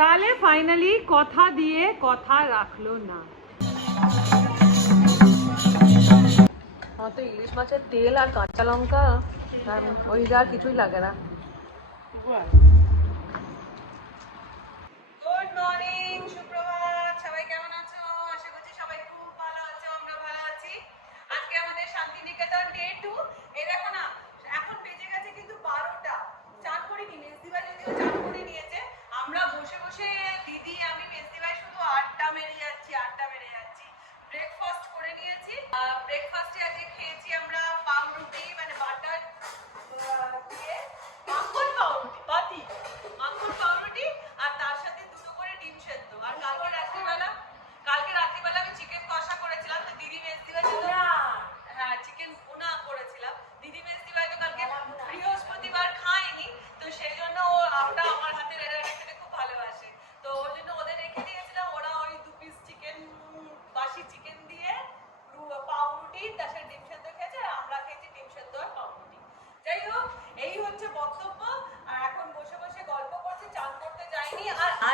তাহলে ফাইনালি কথা দিয়ে কথা রাখল না। আমার তো ইলিশ মাছের তেল আর কাঁচা লঙ্কা আর ওই যা কিছুই লাগে না।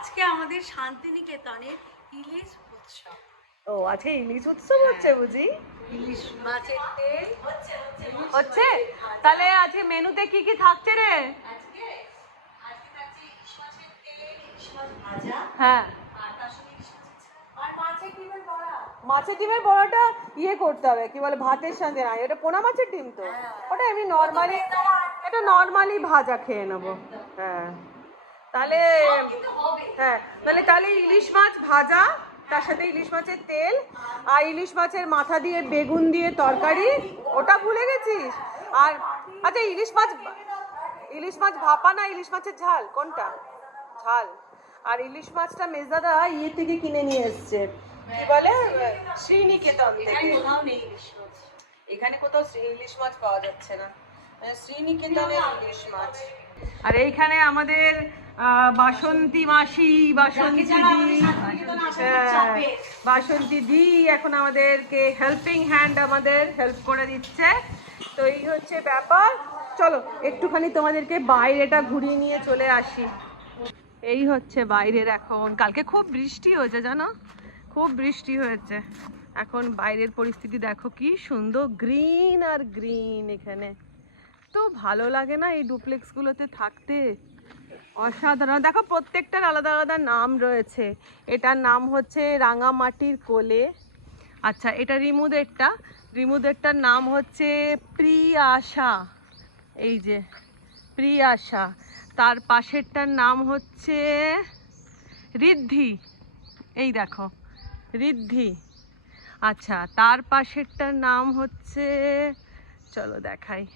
আজকে আমাদের শান্তিনিকেতনের ইলিশ উৎসব। ও আজকে ইলিশ উৎসব হচ্ছে বুঝি? ইলিশ মাছের তেল। হচ্ছে তাহলে আজকে মেনুতে কি কি থাকছে রে? আজকে আজকে থাকছে ইলিশ মাছের তেল ইলিশ মাছ ভাজা হ্যাঁ। আর তার সঙ্গে ইলিশ মাছের ঝাল। আর মাছের ডিমের বড়া। বড়াটা ইয়ে করতে হবে কি বলে ভাতের সাথে না ওটা পোনা মাছের ডিম তো। ওটা এমনি নর্মালি এটা নর্মালি ভাজা খেয়ে নেব। হ্যাঁ। তাহলে হ্যাঁ তাহলে তাহলে ইলিশ মাছ ভাজা তার সাথে ইলিশ মাছের তেল আর ইলিশ মাছের মাথা দিয়ে বেগুন দিয়ে তরকারি ওটা ভুলে গেছিস? আর আচ্ছা ইলিশ মাছ ইলিশ মাছ ভাপা না ইলিশ মাছের ঝাল? কোনটা? ঝাল। আর ইলিশ মাছটা মেজদাদা ইয়ে থেকে কিনে নিয়ে এসছে। কি বলে? শ্রীনিকেতন থেকে। এখানে কোথাও ইলিশ মাছ পাওয়া যাচ্ছে না। শ্রীনিকেতনে ইলিশ মাছ। আর এইখানে আমাদের বাসন্তী মাসি বাসন্তী দি হ্যাঁ, বাসন্তী দি এখন আমাদেরকে হেল্পিং হ্যান্ড আমাদের হেল্প করে দিচ্ছে। তো এই হচ্ছে ব্যাপার। চলো একটুখানি তোমাদেরকে বাইরেটা ঘুরিয়ে নিয়ে চলে আসি। এই হচ্ছে বাইরের এখন কালকে খুব বৃষ্টি হয়েছে জানো? খুব বৃষ্টি হয়েছে। এখন বাইরের পরিস্থিতি দেখো কি সুন্দর গ্রিন আর গ্রিন এখানে। তো ভালো লাগে না এই ডুপ্লেক্সগুলোতে থাকতে? অসাধারণ। দেখো, প্রত্যেকটার আলাদা আলাদা নাম রয়েছে। এটার নাম হচ্ছে রাঙামাটির কোলে। আচ্ছা এটা রিমুদেরটা। রিমুদেরটার নাম হচ্ছে প্রিয়াশা। এই যে, প্রিয়াশা। তার পাশেরটার নাম হচ্ছে ঋদ্ধি। এই দেখো, ঋদ্ধি। আচ্ছা তার পাশেরটার নাম হচ্ছে, চলো দেখাই।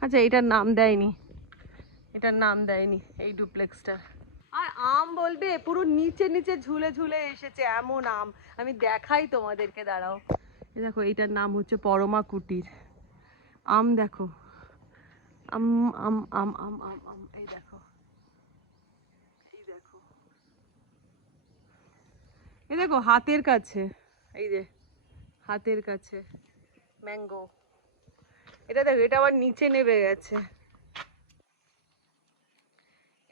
আচ্ছা এটার নাম দেয়নি। এটার নাম দেয়নি, এই ডুপ্লেক্সটা। আর আম বলবে, পুরো নিচে নিচে ঝুলে ঝুলে এসেছে, এমন আম। আমি দেখাই তোমাদেরকে, দাঁড়াও। দেখো, এইটার নাম হচ্ছে পরমা কুটির। আম দেখো। আম আম আম আম আম আম, এই দেখো। এই দেখো। এই দেখো, হাতের কাছে। এই যে, হাতের কাছে। ম্যাঙ্গো। এটা দেখো, এটা আবার নিচে নেমে গেছে।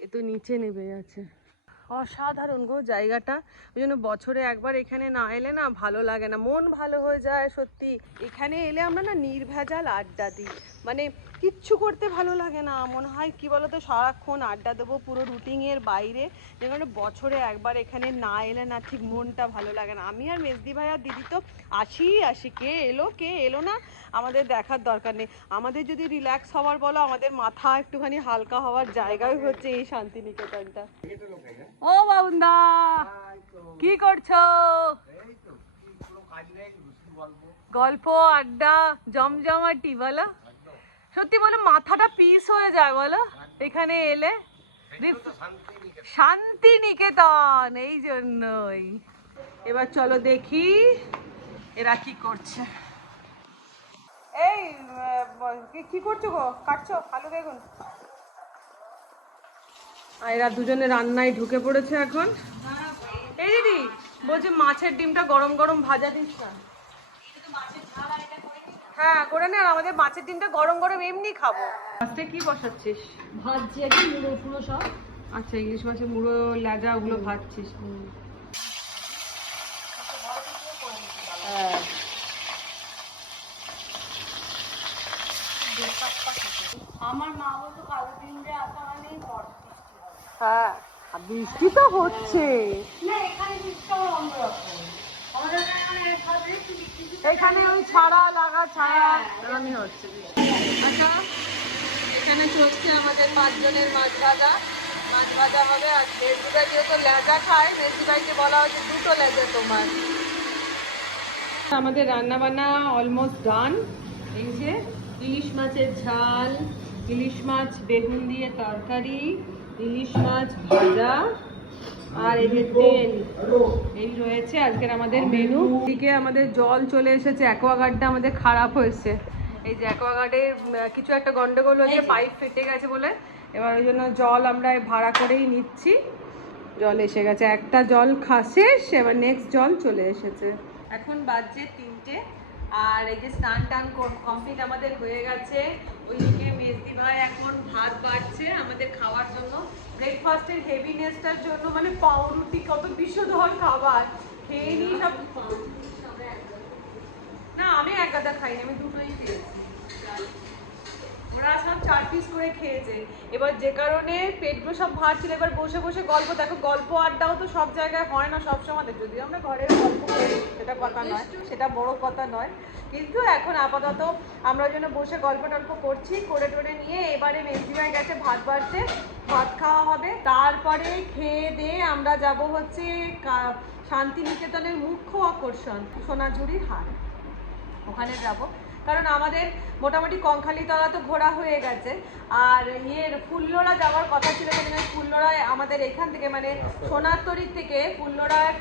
এ তো নিচে নেমে গেছে। অসাধারণ গো জায়গাটা। ওই জন্য বছরে একবার এখানে না এলে না ভালো লাগে না। মন ভালো হয়ে যায় সত্যি। এখানে এলে আমরা না নির্ভেজাল আড্ডা দিই। মানে কিচ্ছু করতে ভালো লাগে না। মনে হয় কি বলতো সারাক্ষণ আড্ডা দেবো পুরো রুটিনের বাইরে। যেখানে বছরে একবার এখানে না এলে না ঠিক মনটা ভালো লাগে না। আমি আর মেজদি ভাই আর দিদি তো আসি আসি। কে এলো কে এলো না আমাদের দেখার দরকার নেই। আমাদের যদি রিল্যাক্স হওয়ার বলো আমাদের মাথা একটুখানি হালকা হওয়ার জায়গাই হচ্ছে এই শান্তিনিকেতনটা। ও বাবুন্দা কি করছ? গল্প আড্ডা জমজমাটি বলো। সত্যি বলো, মাথাটা পিস হয়ে যায় বলো। এখানে এলে শান্তি নিকেতন এই জন্যই। এবার চলো দেখি এরা কি করছে। এই কি- করছ গো? কাটছো আলু, বেগুন? আর এরা দুজনে রান্নায় ঢুকে পড়েছে এখন। এই দিদি, বলছে মাছের ডিমটা গরম গরম ভাজা দিস না। হ্যাঁ করে নে আর আমাদের মাছের ডিমটা গরম গরম এমনি খাব। আজকে কি বসাচ্ছিস? ভাজছি একদম পুরো পুরো সব। আচ্ছা ইলিশ মাছের মুড়ো লেজা ওগুলো ভাজছিস। হ্যাঁ আমার মা বলতো কালো দিন যে আসা মানেই বৃষ্টি হ্যাঁ আর বৃষ্টি তো হচ্ছে। না এখানে বৃষ্টি অন্যরকম। এখানে ওই ছাড়া লাগা ছাড়া এরকমই হচ্ছে। আচ্ছা এখানে চলছে আমাদের পাঁচজনের মাছ ভাজা। মাছ ভাজা হবে আর মেজুটা যেহেতু লেজা খায় মেজুটাকে বলা হচ্ছে দুটো লেজা তোমার। আমাদের রান্না বান্না অলমোস্ট ডান এই যে ইলিশ মাছের ঝাল ইলিশ মাছ বেগুন দিয়ে তরকারি ইলিশ মাছ ভাজা। আর এই যে তেল এই রয়েছে আজকের আমাদের মেনু এদিকে আমাদের জল চলে এসেছে অ্যাকোয়াগার্ডটা আমাদের খারাপ হয়েছে। এই যে অ্যাকোয়াগার্ডে কিছু একটা গন্ডগোল হয়েছে পাইপ ফেটে গেছে বলে। এবার ওই জন্য জল আমরা ভাড়া করেই নিচ্ছি। জল এসে গেছে একটা জল শেষ এবার নেক্সট জল চলে এসেছে। এখন বাজছে তিনটে আর এই যে স্নান টান কমপ্লিট আমাদের হয়ে গেছে। ওইদিকে মেজদি ভাই এখন ভাত বাড়ছে আমাদের খাওয়ার জন্য। ব্রেকফাস্টের হেভিনেসটার জন্য মানে পাউরুটি, কত বিষধর খাবার। খেয়ে নিই সব। না, আমি এক গাদা খাইনি, আমি দুটোই খেয়েছি ওরা সব চার পিস করে খেয়েছে। এবার যে কারণে পেটগুলো সব ভার ছিল এবার বসে বসে গল্প দেখো গল্প আড্ডাও তো সব জায়গায় হয় না সব সময় যদি আমরা ঘরে গল্প করি সেটা কথা নয় সেটা বড় কথা নয়। কিন্তু এখন আপাতত আমরা যেন বসে গল্প টল্প করছি করে টোরে নিয়ে এবারে হয়ে গেছে ভাত বাড়তে ভাত খাওয়া হবে। তারপরে খেয়ে দিয়ে আমরা যাব হচ্ছে শান্তিনিকেতনের মুখ্য আকর্ষণ সোনাঝুরির হাট। ওখানে যাব। কারণ আমাদের মোটামুটি কঙ্খালিতলা তো ঘোরা হয়ে গেছে। আর ইয়ের ফুল্লরা যাওয়ার কথা ছিল কিন্তু ফুল্লরায় আমাদের এখান থেকে মানে সোনারতরি থেকে ফুল্লরার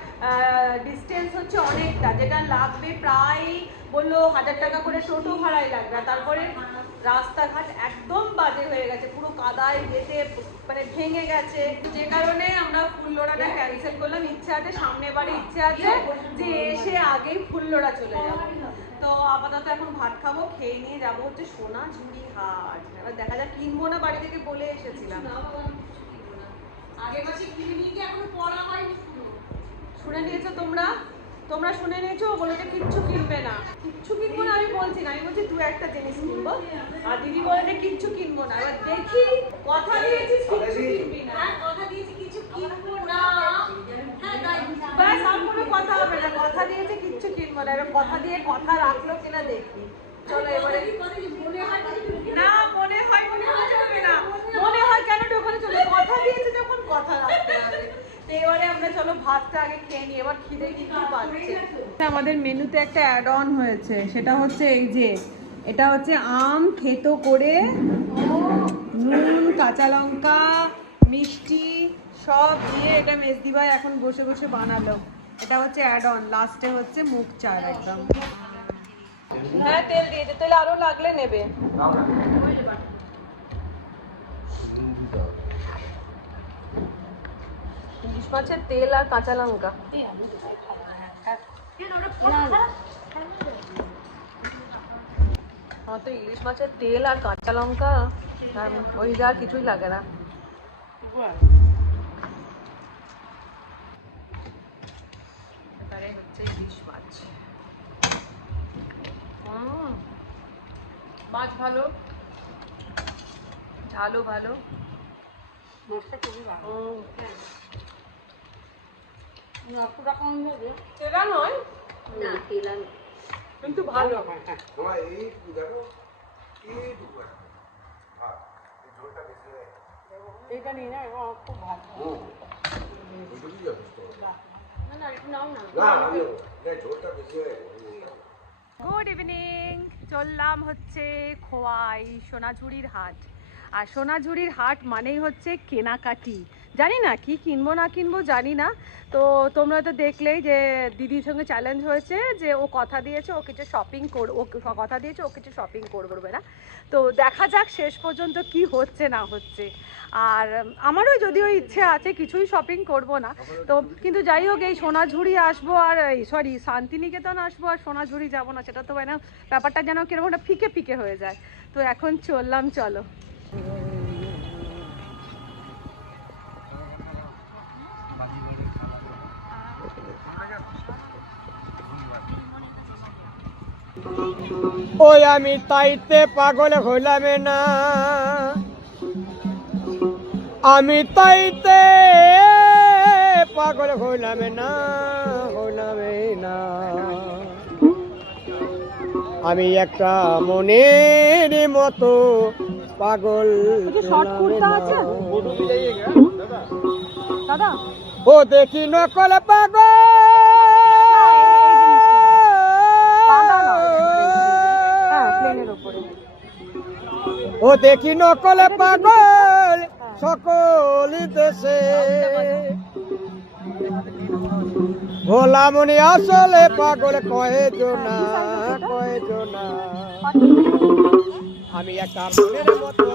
ডিস্টেন্স হচ্ছে অনেকটা যেটা লাগবে প্রায় বলল হাজার টাকা করে টোটো ভাড়াই লাগবে। তারপরে রাস্তাঘাট একদম বাজে হয়ে গেছে পুরো কাদায় যেতে মানে ভেঙে গেছে। যে কারণে আমরা ফুল্লরাটা ক্যান্সেল করলাম। ইচ্ছে আছে সামনে বারে ইচ্ছে আছে যে এসে আগেই ফুল্লরা চলে যাব। তো আপাতত এখন ভাত খাব খেয়ে নিয়ে যাব হচ্ছে সোনা ঝুড়ি হাট। এবার দেখা যাক কিনবো না বাড়ি থেকে বলে এসেছিলাম। আগে মাসে কিনে নিয়ে এখনও পড়া হয়নি শুনে নিয়েছো তোমরা? তোমরা শুনে নিয়েছো? ও বলে যে কিচ্ছু কিনবে না। কিচ্ছু কিনবো না আমি বলছি না আমি বলছি দু একটা জিনিস কিনবো। আর দিদি বলেছে কিচ্ছু কিনবো না। এবার দেখি কথা দিয়েছিস কিচ্ছু কিনবি না। হ্যাঁ, কথা দিয়েছি কিছু কিনবো না। হ্যাঁ, তাই। আর কোনো কথা হবে না। কথা দিয়েছে কিচ্ছু কিনবো না এবার কথা দিয়ে কথা রাখল কিনা দেখি। চলো এবারে। মনে না, মনে হয় মনে হয় চলবে না। মনে হয় কেন তো ওখানে চলে কথা দিয়েছে যখন, কথা রাখতে হবে। এবারে আমরা চলো ভাতটা আগে খেয়ে নিই। এবার খিদে কিন্তু পাচ্ছে। আমাদের মেনুতে একটা অ্যাড অন হয়েছে। সেটা হচ্ছে এই যে, এটা হচ্ছে আম থেতো করে, নুন, কাঁচা লঙ্কা, মিষ্টি সব দিয়ে এটা মেজদি ভাই এখন বসে বসে বানালো। এটা হচ্ছে অ্যাড অন লাস্টে হচ্ছে মুখ চার একদম। হ্যাঁ তেল দিয়েছে তেল আরও লাগলে নেবে। ইলিশ মাছের তেল আর কাঁচা লঙ্কা। আমার তো ইলিশ মাছের তেল আর কাঁচা লঙ্কা, আর ওই যা কিছুই লাগে না এবারে হচ্ছে ইলিশ মাছ। হুম, মাছ ভালো ঝালও ভালো। তেলা নয়? না তেলা নেই। কিন্তু ভালো। এই বেশি হয়ে। গেছে। এইটা নিই না এবং খুব ভালো যথেষ্ট। গুড ইভিনিং চললাম হচ্ছে খোয়াই সোনাঝুরির হাট। আর সোনাঝুরির হাট মানেই হচ্ছে কেনাকাটি। জানি না, কি কিনবো না কিনবো জানি না। তো তোমরা তো দেখলেই যে দিদির সঙ্গে চ্যালেঞ্জ হয়েছে যে ও কথা দিয়েছে, ও কিছু শপিং কর, ও কথা দিয়েছে, ও কিছু শপিং করবে না। তো দেখা যাক শেষ পর্যন্ত কি হচ্ছে না হচ্ছে। আর আমারও যদিও ইচ্ছে আছে কিছুই শপিং করব না। তো কিন্তু যাই হোক, এই সোনাঝুরি আসব আর সরি শান্তিনিকেতন আসব আর সোনাঝুরি যাব না, সেটা তো মানে ব্যাপারটা যেন কীরকম একটা ফিকে ফিকে হয়ে যায়। তো এখন চললাম, চলো। ওই আমি তাইতে পাগল হইলাম না। আমি তাইতে পাগল হইলাম না হইলাম না। আমি একটা মনের মতো পাগল ও দেখি নকল পাগল। ও দেখি নকলে পাগল সকল দেশে। ভোলামনি আসলে পাগল, কয়ে জোনা কয়ে জোনা। আমি একটা মনের মতো।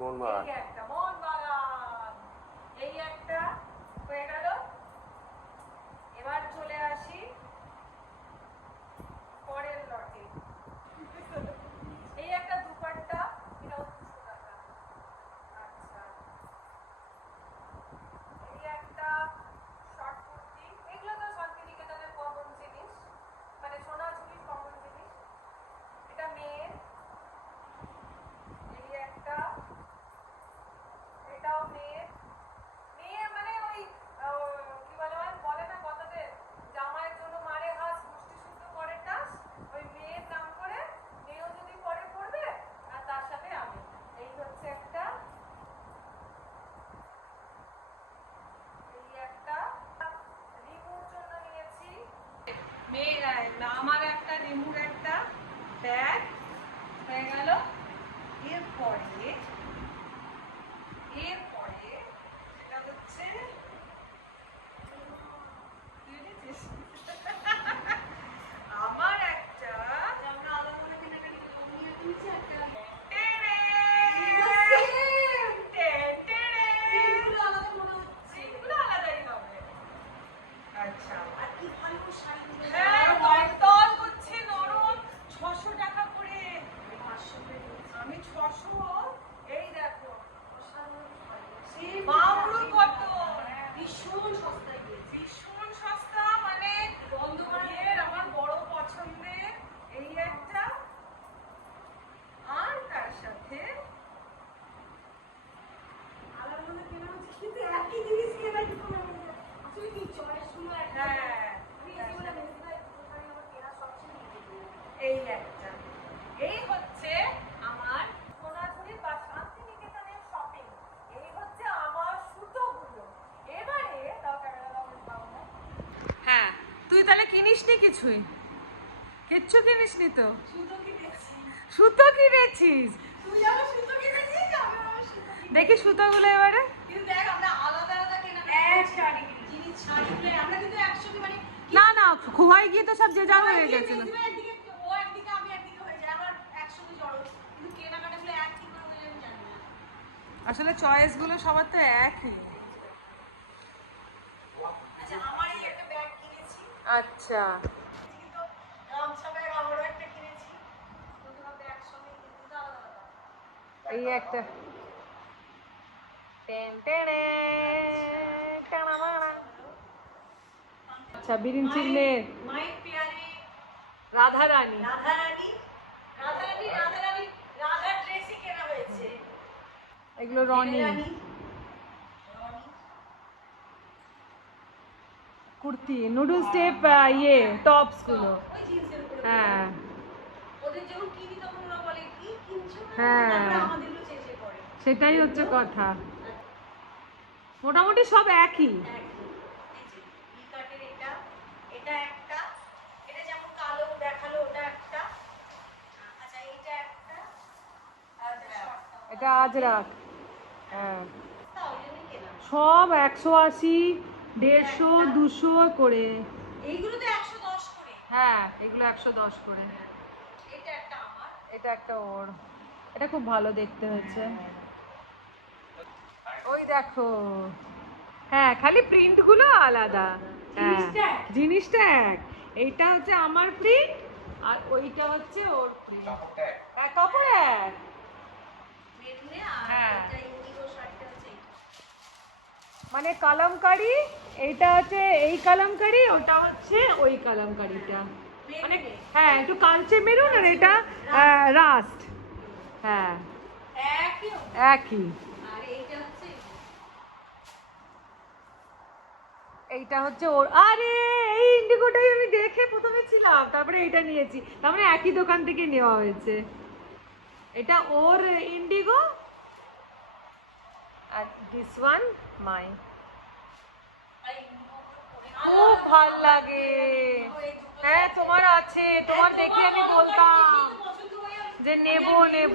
মোহনবাগান এই একটা হয়ে গেল 哎，老妈。কিনিসনি কিছুই? কিচ্ছু কিনিসনি তো? সুতো কিনেছিস? দেখি সুতোগুলো এবারে। কিন্তু দেখ আমরা আলাদা আলাদা কেনা এক শাড়ি। জিনিস শাড়িগুলো আমরা কিন্তু একসঙ্গে মানে না না খুয়াই গিয়ে তো সব যে যা হয়ে গেছিল। গিয়ে একদিকে ও একদিকে আমি আলাদা এই একটা। আচ্ছা বিরিন চিহ্নের মায়ের পেয়ারে রাধা রানী রাধারানী। রাধারানী রাধারানী রাধার ড্রেসই কেনা হয়েছে। এগুলো রনি। রানী রনি কুর্তি নুডল স্টেপ ইয়ে টপসগুলো। ওই জিন্সের উপরে হ্যাঁ। হ্যাঁ। সেটাই হচ্ছে কথা। মোটামুটি সব একই। এটা। আচ্ছা, এইটা একটা, আর এটা short-টা। এটা আজ রাখ হ্যাঁ। সব একশো আশি দেড়শো দুশো করে। এইগুলো তো একশো দশ করে। হ্যাঁ এগুলো একশো দশ করে। এটা একটা আমার। এটা একটা ওর। এটা খুব ভালো দেখতে হয়েছে। ওই দেখো। হ্যাঁ খালি প্রিন্টগুলো আলাদা হ্যাঁ জিনিসটা এক। জিনিসটা এক। এইটা হচ্ছে আমার প্রিন্ট আর ওইটা হচ্ছে ওর প্রিন্ট। হ্যাঁ কাপড় এক। হ্যাঁ। এটা ইন্ডিগো শাড়িটা হচ্ছে এইটা। মানে কালামকারি এইটা হচ্ছে এই কালামকারি ওটা হচ্ছে ওই কালামকারিটা। মানে হ্যাঁ একটু কালচে মেরুন আর এটা রাস্ট। হ্যাঁ। একই একই। আর এইটা হচ্ছে এইটা হচ্ছে ওর আরে এই ইন্ডিগোটাই আমি দেখে প্রথমে ছিলাম তারপরে এটা নিয়েছি। তার মানে একই দোকান থেকে নেওয়া হয়েছে। এটা ওর ইন্ডিগো আর দিস ওয়ান মাই। খুব ভালো লাগে। হ্যাঁ তোমার আছে। তোমার দেখে আমি বলতাম হয়ে। যে নেব নেব।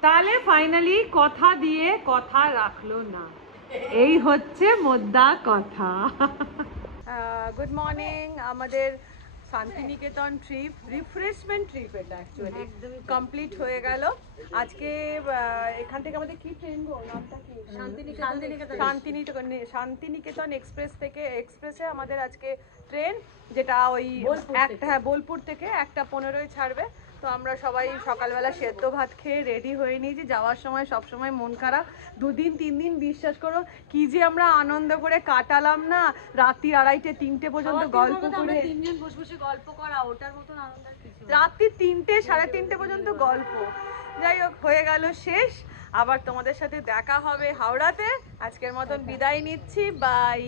তাহলে ফাইনালি কথা দিয়ে কথা রাখল না। এই হচ্ছে মোদ্দা কথা। গুড মর্নিং আমাদের শান্তিনিকেতন ট্রিপ রিফ্রেশমেন্ট ট্রিপ এটা অ্যাকচুয়ালি কমপ্লিট হয়ে গেল। আজকে এখান থেকে আমাদের কি ট্রেন গো? নামটা কি? শান্তিনিকেতন শান্তিনিকেতন শান্তিনিকেতন এক্সপ্রেস থেকে এক্সপ্রেসে আমাদের আজকে ট্রেন যেটা ওই একটা হ্যাঁ বোলপুর থেকে একটা পনেরোই ছাড়বে। তো আমরা সবাই সকালবেলা সেদ্ধ ভাত খেয়ে রেডি হয়ে নিয়েছি যাওয়ার সময় সব সময় মন খারাপ। দুদিন তিন দিন বিশ্বাস করো কি যে আমরা আনন্দ করে কাটালাম না রাত্রি আড়াইটে তিনটে পর্যন্ত গল্প করে। তিনজন বসে বসে গল্প করা ওটার মতন আনন্দ রাত্রি তিনটে সাড়ে তিনটে পর্যন্ত গল্প। যাই হোক হয়ে গেল শেষ। আবার তোমাদের সাথে দেখা হবে হাওড়াতে। আজকের মতন বিদায় নিচ্ছি। বাই